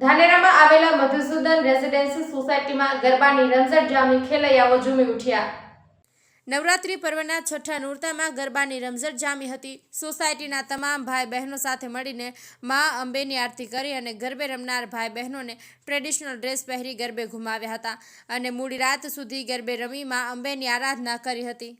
ધાનેરામાં આવેલા મધુસૂદન રેસિડેન્સી સોસાયટીમાં ગરબાની રમઝટ જામી ખેલૈયાઓ ઝૂમી ઉઠ્યા। નવરાત્રી પર્વના છઠ્ઠા નોરતામાં ગરબાની રમઝટ જામી હતી। સોસાયટીના તમામ ભાઈ બહેનો સાથે મળીને મા અંબેની આરતી કરી અને ગરબે રમનાર ભાઈ બહેનોને ટ્રેડિશનલ ડ્રેસ પહેરી ગરબે ઘુમાવ્યા હતા અને મોડી રાત સુધી ગરબે રમી મા અંબેની આરાધના કરી હતી।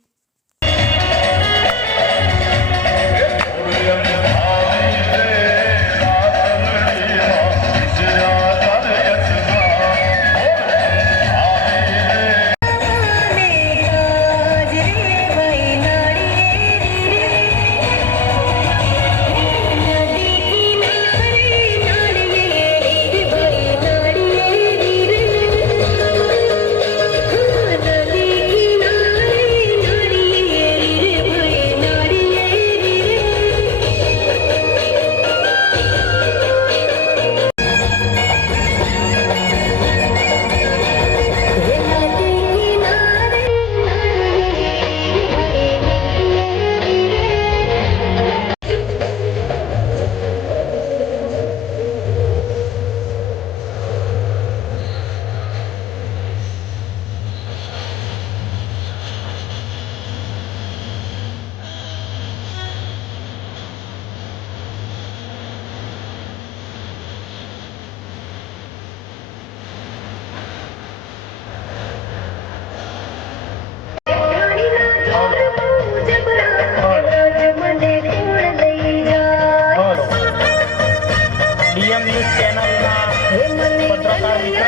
पत्रकार मित्र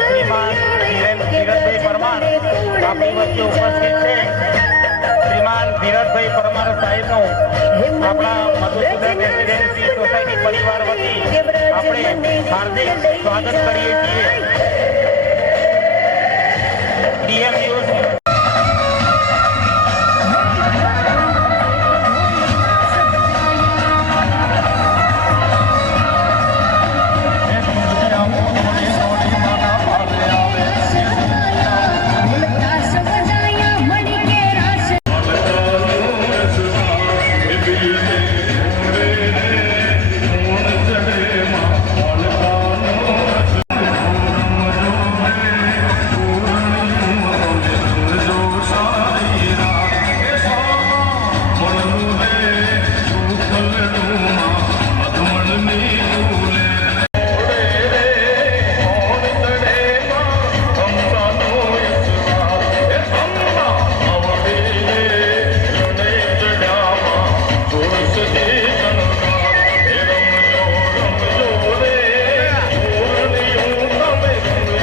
श्रीमान धीरजभाई परमार अपनी वच्चे उपस्थित है। श्रीमान धीरजभाई परमार साहेबनो अपना मधुसूदन रेसिडेंसी सोसायटी परिवार वती अपने हार्दिक स्वागत करीए छीए। DM news